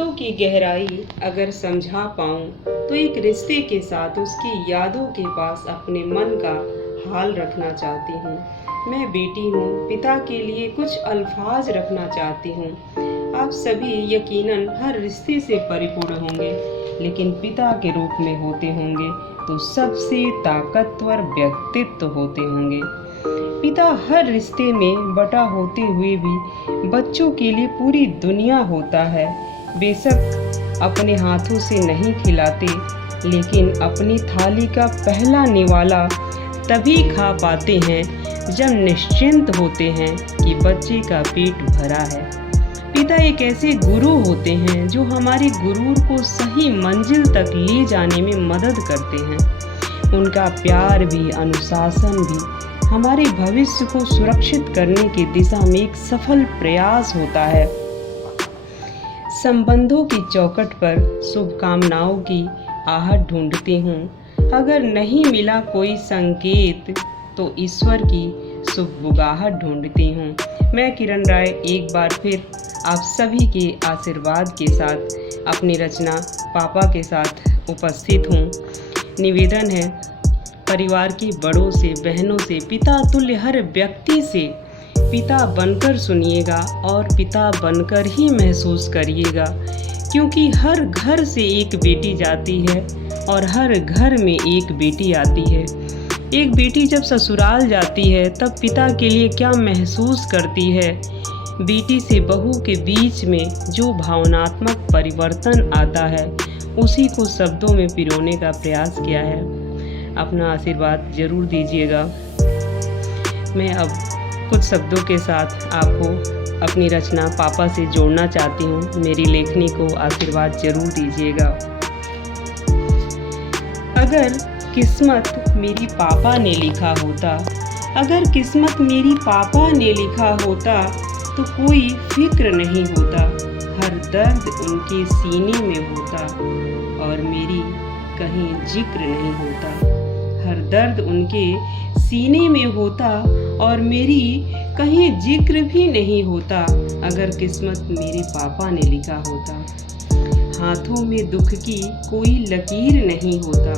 शब्दों की गहराई अगर समझा पाऊं तो एक रिश्ते के साथ उसकी यादों के पास अपने मन का हाल रखना चाहती हूँ। मैं बेटी हूँ, पिता के लिए कुछ अल्फाज रखना चाहती हूँ। आप सभी यकीनन हर रिश्ते से परिपूर्ण होंगे, लेकिन पिता के रूप में होते होंगे तो सबसे ताकतवर व्यक्तित्व होते होंगे। पिता हर रिश्ते में बटा होते हुए भी बच्चों के लिए पूरी दुनिया होता है। बेशक अपने हाथों से नहीं खिलाते, लेकिन अपनी थाली का पहला निवाला तभी खा पाते हैं जब निश्चिंत होते हैं कि बच्चे का पेट भरा है। पिता एक ऐसे गुरु होते हैं जो हमारे गुरूर को सही मंजिल तक ले जाने में मदद करते हैं। उनका प्यार भी, अनुशासन भी हमारे भविष्य को सुरक्षित करने की दिशा में एक सफल प्रयास होता है। संबंधों की चौखट पर शुभकामनाओं की आहट ढूंढती हूँ। अगर नहीं मिला कोई संकेत तो ईश्वर की शुभबुगाहट ढूंढती हूँ। मैं किरण राय एक बार फिर आप सभी के आशीर्वाद के साथ अपनी रचना पापा के साथ उपस्थित हूँ। निवेदन है परिवार के बड़ों से, बहनों से, पिता तुल्य हर व्यक्ति से पिता बनकर सुनिएगा और पिता बनकर ही महसूस करिएगा, क्योंकि हर घर से एक बेटी जाती है और हर घर में एक बेटी आती है। एक बेटी जब ससुराल जाती है तब पिता के लिए क्या महसूस करती है। बेटी से बहू के बीच में जो भावनात्मक परिवर्तन आता है उसी को शब्दों में पिरोने का प्रयास किया है। अपना आशीर्वाद जरूर दीजिएगा। मैं अब कुछ शब्दों के साथ आपको अपनी रचना पापा से जोड़ना चाहती हूँ। मेरी लेखनी को आशीर्वाद जरूर दीजिएगा। अगर किस्मत मेरी पापा ने लिखा होता, अगर किस्मत मेरी पापा ने लिखा होता तो कोई फिक्र नहीं होता। हर दर्द उनके सीने में होता और मेरी कहीं जिक्र नहीं होता। हर दर्द उनके सीने में होता और मेरी कहीं जिक्र भी नहीं होता। अगर किस्मत मेरे पापा ने लिखा होता। हाथों में दुख की कोई लकीर नहीं होता।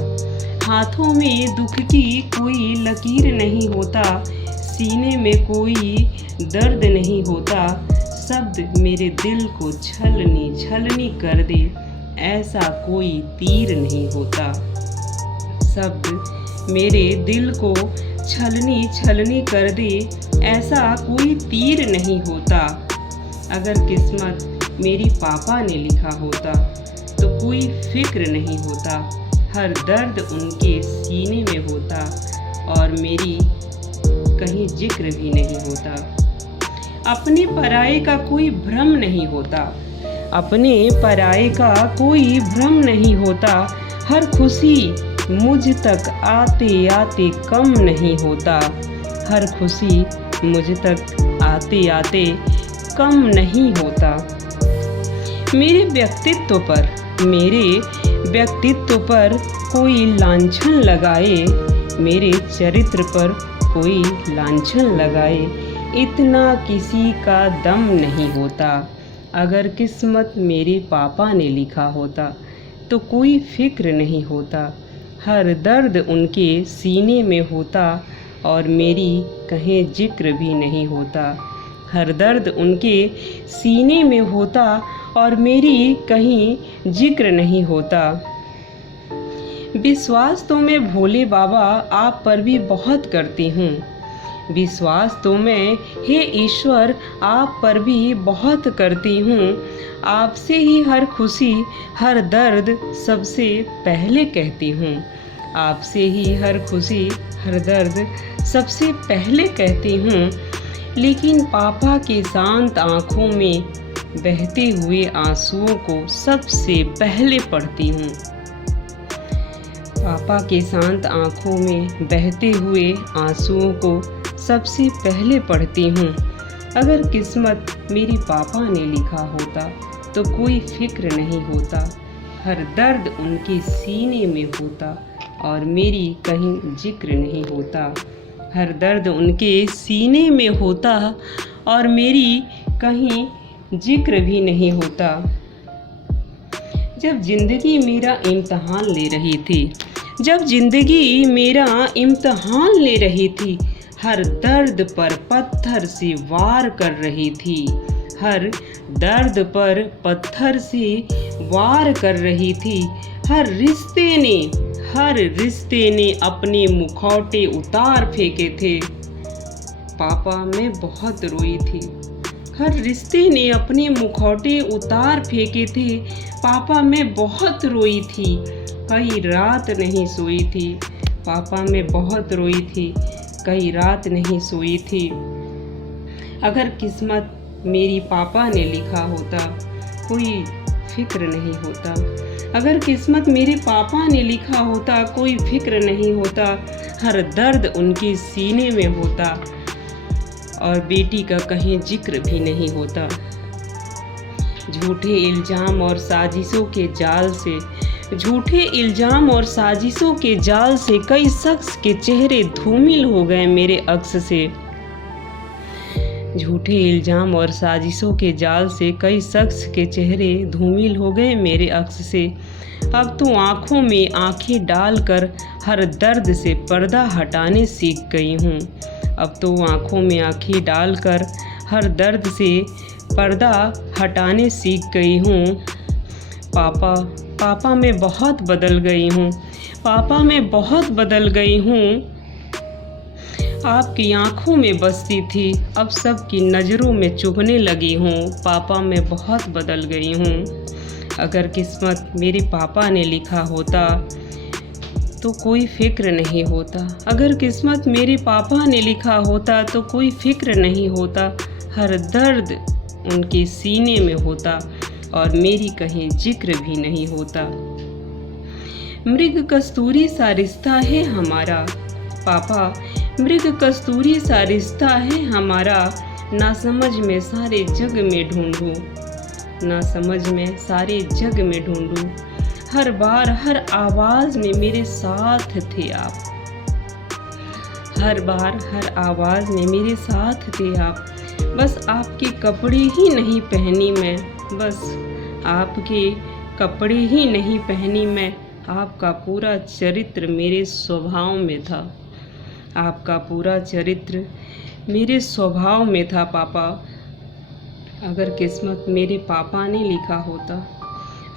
हाथों में दुख की कोई लकीर नहीं होता। सीने में कोई दर्द नहीं होता। शब्द मेरे दिल को छलनी छलनी कर दे, ऐसा कोई तीर नहीं होता। शब्द मेरे दिल को छलनी छलनी कर दे, ऐसा कोई तीर नहीं होता। अगर किस्मत मेरी पापा ने लिखा होता तो कोई फिक्र नहीं होता। हर दर्द उनके सीने में होता और मेरी कहीं जिक्र भी नहीं होता। अपने पराये का कोई भ्रम नहीं होता। अपने पराये का कोई भ्रम नहीं होता। हर खुशी मुझ तक आते आते कम नहीं होता। हर खुशी मुझ तक आते आते कम नहीं होता। मेरे व्यक्तित्व पर कोई लांछन लगाए, मेरे चरित्र पर कोई लांछन लगाए, इतना किसी का दम नहीं होता। अगर किस्मत मेरे पापा ने लिखा होता तो कोई फिक्र नहीं होता। हर दर्द उनके सीने में होता और मेरी कहीं जिक्र भी नहीं होता। हर दर्द उनके सीने में होता और मेरी कहीं जिक्र नहीं होता। विश्वास तो मैं भोले बाबा आप पर भी बहुत करती हूँ। विश्वास तो मैं हे ईश्वर आप पर भी बहुत करती हूँ। आपसे ही हर खुशी हर दर्द सबसे पहले कहती हूँ। आपसे ही हर खुशी हर दर्द सबसे पहले कहती हूँ। लेकिन पापा के शांत आँखों में बहते हुए आंसुओं को सबसे पहले पढ़ती हूँ। पापा के शांत आँखों में बहते हुए आंसुओं को सबसे पहले पढ़ती हूँ। अगर किस्मत मेरी पापा ने लिखा होता तो कोई फिक्र नहीं होता। हर दर्द उनके सीने में होता और मेरी कहीं जिक्र नहीं होता। हर दर्द उनके सीने में होता और मेरी कहीं जिक्र भी नहीं होता। जब ज़िंदगी मेरा इम्तहान ले रही थी, जब ज़िंदगी मेरा इम्तहान ले रही थी, हर दर्द पर पत्थर से वार कर रही थी, हर दर्द पर पत्थर से वार कर रही थी। हर रिश्ते ने अपने मुखौटे उतार फेंके थे। पापा मैं बहुत रोई थी। हर रिश्ते ने अपने मुखौटे उतार फेंके थे। पापा मैं बहुत रोई थी, कई रात नहीं सोई थी। पापा मैं बहुत रोई थी, कई रात नहीं सोई थी। अगर किस्मत मेरी पापा ने लिखा होता, कोई फिक्र नहीं होता। अगर किस्मत मेरे पापा ने लिखा होता, कोई फिक्र नहीं होता। हर दर्द उनके सीने में होता और बेटी का कहीं जिक्र भी नहीं होता। झूठे इल्ज़ाम और साजिशों के जाल से, झूठे इल्ज़ाम और साजिशों के जाल से कई शख्स के चेहरे धूमिल हो गए मेरे अक्स से। झूठे इल्ज़ाम और साजिशों के जाल से कई शख्स के चेहरे धूमिल हो गए मेरे अक्स से। अब तो आँखों में आँखें डालकर हर दर्द से पर्दा हटाने सीख गई हूँ। अब तो आँखों में आँखें डालकर हर दर्द से पर्दा हटाने सीख गई हूँ। पापा मैं बहुत बदल गई हूँ। पापा मैं बहुत बदल गई हूँ। आपकी आँखों में बसती थी, अब सबकी नज़रों में चुभने लगी हूँ। पापा मैं बहुत बदल गई हूँ। अगर किस्मत मेरे पापा ने लिखा होता तो कोई फिक्र नहीं होता। अगर किस्मत मेरे पापा ने लिखा होता तो कोई फिक्र नहीं होता। हर दर्द उनके सीने में होता और मेरी कहीं जिक्र भी नहीं होता। मृग कस्तूरी सा रिश्ता है हमारा पापा, मृग कस्तूरी सा रिश्ता है हमारा। ना समझ में सारे जग में ढूंढूं, ना समझ में सारे जग में ढूंढूं। हर बार हर आवाज़ में मेरे साथ थे आप। हर बार हर आवाज़ में मेरे साथ थे आप। बस आपके कपड़े ही नहीं पहनी मैं, बस आपके कपड़े ही नहीं पहनी मैं। आपका पूरा चरित्र मेरे स्वभाव में था। आपका पूरा चरित्र मेरे स्वभाव में था पापा। अगर किस्मत मेरे पापा ने लिखा होता,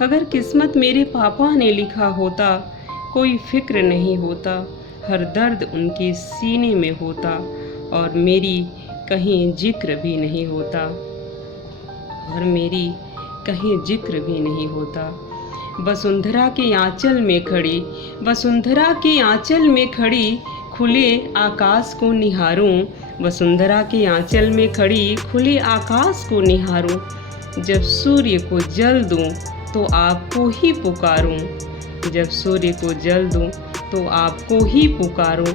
अगर किस्मत मेरे पापा ने लिखा होता, कोई फिक्र नहीं होता। हर दर्द उनके सीने में होता और मेरी कहीं जिक्र भी नहीं होता, और मेरी कहीं जिक्र भी नहीं होता। वसुंधरा के आंचल में खड़ी, वसुंधरा के आंचल में खड़ी, खुले आकाश को निहारूं। वसुंधरा के आंचल में खड़ी, खुले आकाश को निहारूं। जब सूर्य को जल दूं तो आपको ही पुकारूं। जब सूर्य को जल दूं तो आपको ही पुकारूं।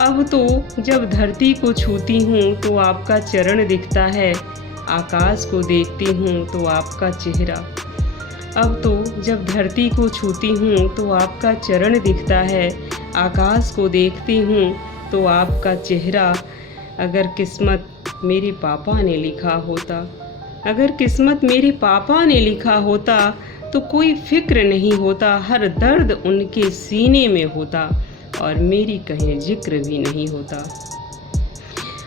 अब तो जब धरती को छूती हूँ तो आपका चरण दिखता है। आकाश को देखती हूँ तो आपका चेहरा। अब तो जब धरती को छूती हूँ तो आपका चरण दिखता है। आकाश को देखती हूँ तो आपका चेहरा। अगर किस्मत मेरे पापा ने लिखा होता, अगर किस्मत मेरे पापा ने लिखा होता तो कोई फिक्र नहीं होता। हर दर्द उनके सीने में होता और मेरी कहीं जिक्र भी नहीं होता।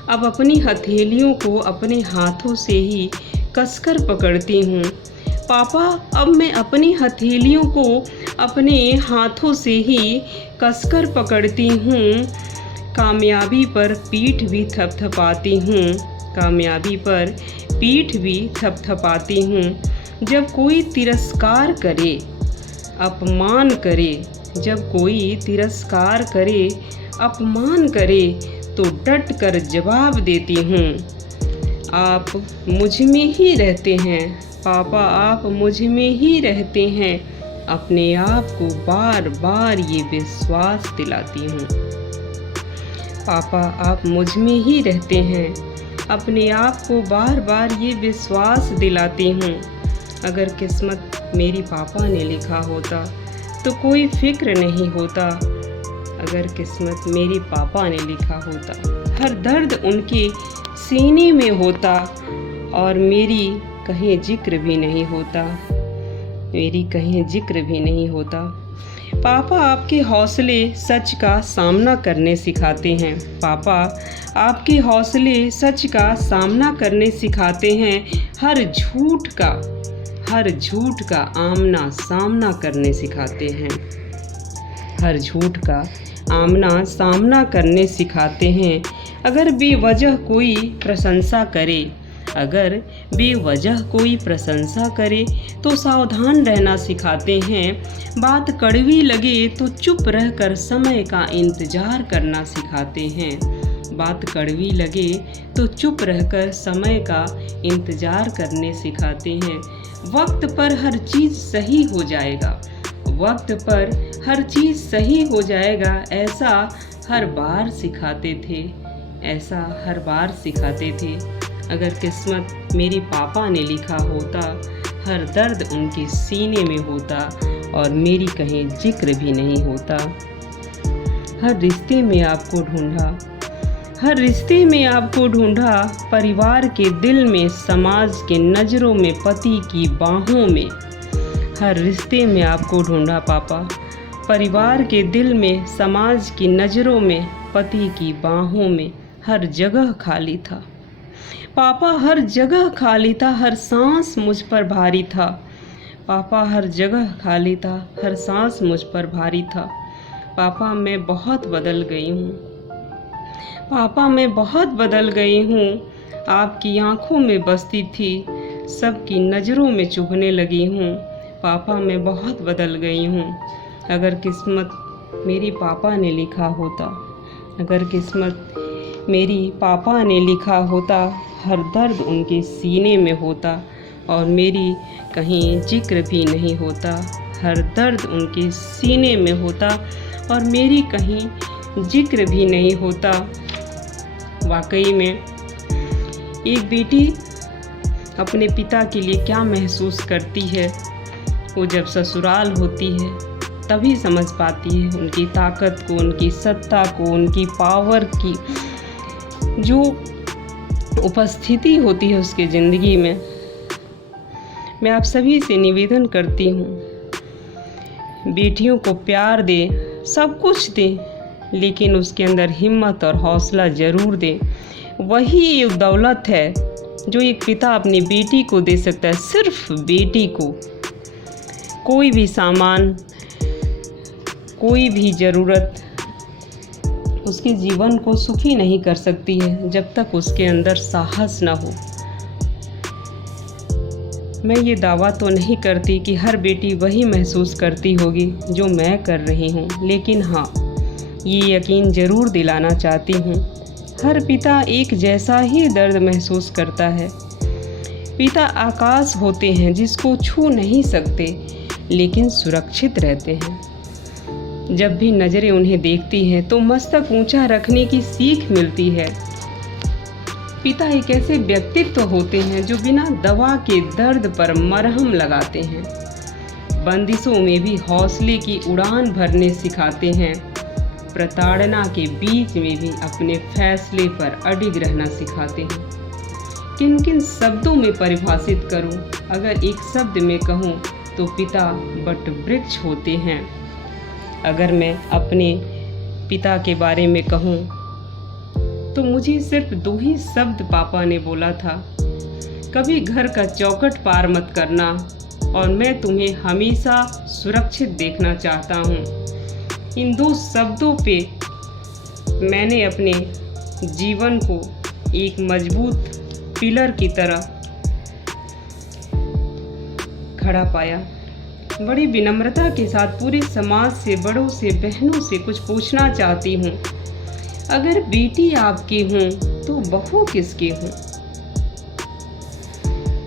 अब अपनी हथेलियों को अपने हाथों से ही कसकर पकड़ती हूँ पापा। अब मैं अपनी हथेलियों को अपने हाथों से ही कसकर पकड़ती हूँ। कामयाबी पर पीठ भी थपथपाती हूँ, कामयाबी पर पीठ भी थपथपाती हूँ। जब कोई तिरस्कार करे, अपमान करे, जब कोई तिरस्कार करे, अपमान करे, तो डट कर जवाब देती हूँ। आप मुझ में ही रहते हैं पापा, आप मुझ में ही रहते हैं। अपने आप को बार बार ये विश्वास दिलाती हूँ। पापा आप मुझ में ही रहते हैं, अपने आप को बार बार ये विश्वास दिलाती हूँ। अगर किस्मत मेरी पापा ने लिखा होता तो कोई फिक्र नहीं होता। अगर किस्मत मेरे पापा ने लिखा होता, हर दर्द उनके सीने में होता और मेरी कहीं जिक्र भी नहीं होता। मेरी कहीं जिक्र भी नहीं होता। पापा आपके हौसले सच का सामना करने सिखाते हैं। पापा आपके हौसले सच का सामना करने सिखाते हैं। हर झूठ का आमना सामना करने सिखाते हैं। हर झूठ का आमना सामना करने सिखाते हैं। अगर बेवजह कोई प्रशंसा करे तो सावधान रहना सिखाते हैं। बात कड़वी लगे तो चुप रहकर समय का इंतजार करना सिखाते हैं। बात कड़वी लगे तो चुप रहकर समय का इंतजार करने सिखाते हैं। वक्त पर हर चीज़ सही हो जाएगा। वक्त पर हर चीज़ सही हो जाएगा, ऐसा हर बार सिखाते थे। अगर किस्मत मेरे पापा ने लिखा होता, हर दर्द उनके सीने में होता और मेरी कहीं जिक्र भी नहीं होता। हर रिश्ते में आपको ढूंढा, परिवार के दिल में, समाज के नज़रों में, पति की बाहों में। हर रिश्ते में आपको ढूंढा पापा, परिवार के दिल में, समाज की नज़रों में, पति की बाहों में। हर जगह खाली था पापा, हर जगह खाली था, हर सांस मुझ पर भारी था। पापा हर जगह खाली था, हर सांस मुझ पर भारी था। पापा मैं बहुत बदल गई हूँ। पापा मैं बहुत बदल गई हूँ। आपकी आँखों में बसती थी, सबकी नज़रों में चुभने लगी हूँ। पापा मैं बहुत बदल गई हूँ। अगर किस्मत मेरी पापा ने लिखा होता, अगर किस्मत मेरी पापा ने लिखा होता, हर दर्द उनके सीने में होता और मेरी कहीं जिक्र भी नहीं होता। हर दर्द उनके सीने में होता और मेरी कहीं जिक्र भी नहीं होता। वाकई में एक बेटी अपने पिता के लिए क्या महसूस करती है, वो जब ससुराल होती है तभी समझ पाती है। उनकी ताकत को, उनकी सत्ता को, उनकी पावर की जो उपस्थिति होती है उसके ज़िंदगी में। मैं आप सभी से निवेदन करती हूँ, बेटियों को प्यार दें, सब कुछ दें, लेकिन उसके अंदर हिम्मत और हौसला ज़रूर दें। वही दौलत है जो एक पिता अपनी बेटी को दे सकता है, सिर्फ बेटी को। कोई भी सामान, कोई भी ज़रूरत उसके जीवन को सुखी नहीं कर सकती है जब तक उसके अंदर साहस न हो। मैं ये दावा तो नहीं करती कि हर बेटी वही महसूस करती होगी जो मैं कर रही हूँ, लेकिन हाँ, ये यकीन ज़रूर दिलाना चाहती हूँ, हर पिता एक जैसा ही दर्द महसूस करता है। पिता आकाश होते हैं जिसको छू नहीं सकते, लेकिन सुरक्षित रहते हैं। जब भी नज़रें उन्हें देखती हैं तो मस्तक ऊंचा रखने की सीख मिलती है। पिता एक ऐसे व्यक्तित्व होते हैं जो बिना दवा के दर्द पर मरहम लगाते हैं। बंदिशों में भी हौसले की उड़ान भरने सिखाते हैं। प्रताड़ना के बीच में भी अपने फैसले पर अडिग रहना सिखाते हैं। किन किन शब्दों में परिभाषित करूं? अगर एक शब्द में कहूं तो पिता वट वृक्ष होते हैं। अगर मैं अपने पिता के बारे में कहूं तो मुझे सिर्फ 2 ही शब्द पापा ने बोला था, कभी घर का चौखट पार मत करना और मैं तुम्हें हमेशा सुरक्षित देखना चाहता हूँ। इन 2 शब्दों पे मैंने अपने जीवन को एक मजबूत पिलर की तरह खड़ा पाया। बड़ी विनम्रता के साथ पूरे समाज से, बड़ों से, बहनों से कुछ पूछना चाहती हूँ। अगर बेटी आपकी हूँ तो बहू किसकी हूँ?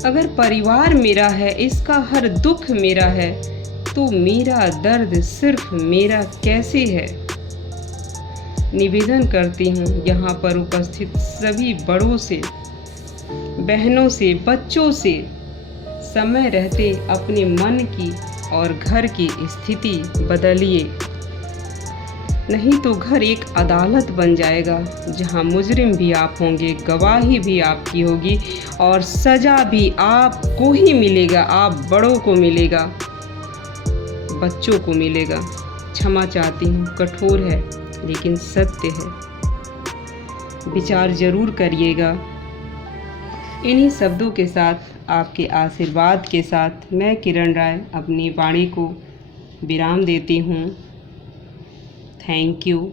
अगर परिवार मेरा है, इसका हर दुख मेरा है, तो मेरा दर्द सिर्फ मेरा कैसे है? निवेदन करती हूँ यहाँ पर उपस्थित सभी बड़ों से, बहनों से, बच्चों से, समय रहते अपने मन की और घर की स्थिति बदलिए, नहीं तो घर एक अदालत बन जाएगा जहां मुजरिम भी आप होंगे, गवाही भी आपकी होगी और सज़ा भी आपको ही मिलेगा, आप बड़ों को मिलेगा। बच्चों को मिलेगा। क्षमा चाहती हूँ, कठोर है लेकिन सत्य है। विचार जरूर करिएगा। इन्हीं शब्दों के साथ, आपके आशीर्वाद के साथ मैं किरण राय अपनी वाणी को विराम देती हूँ। Thank you.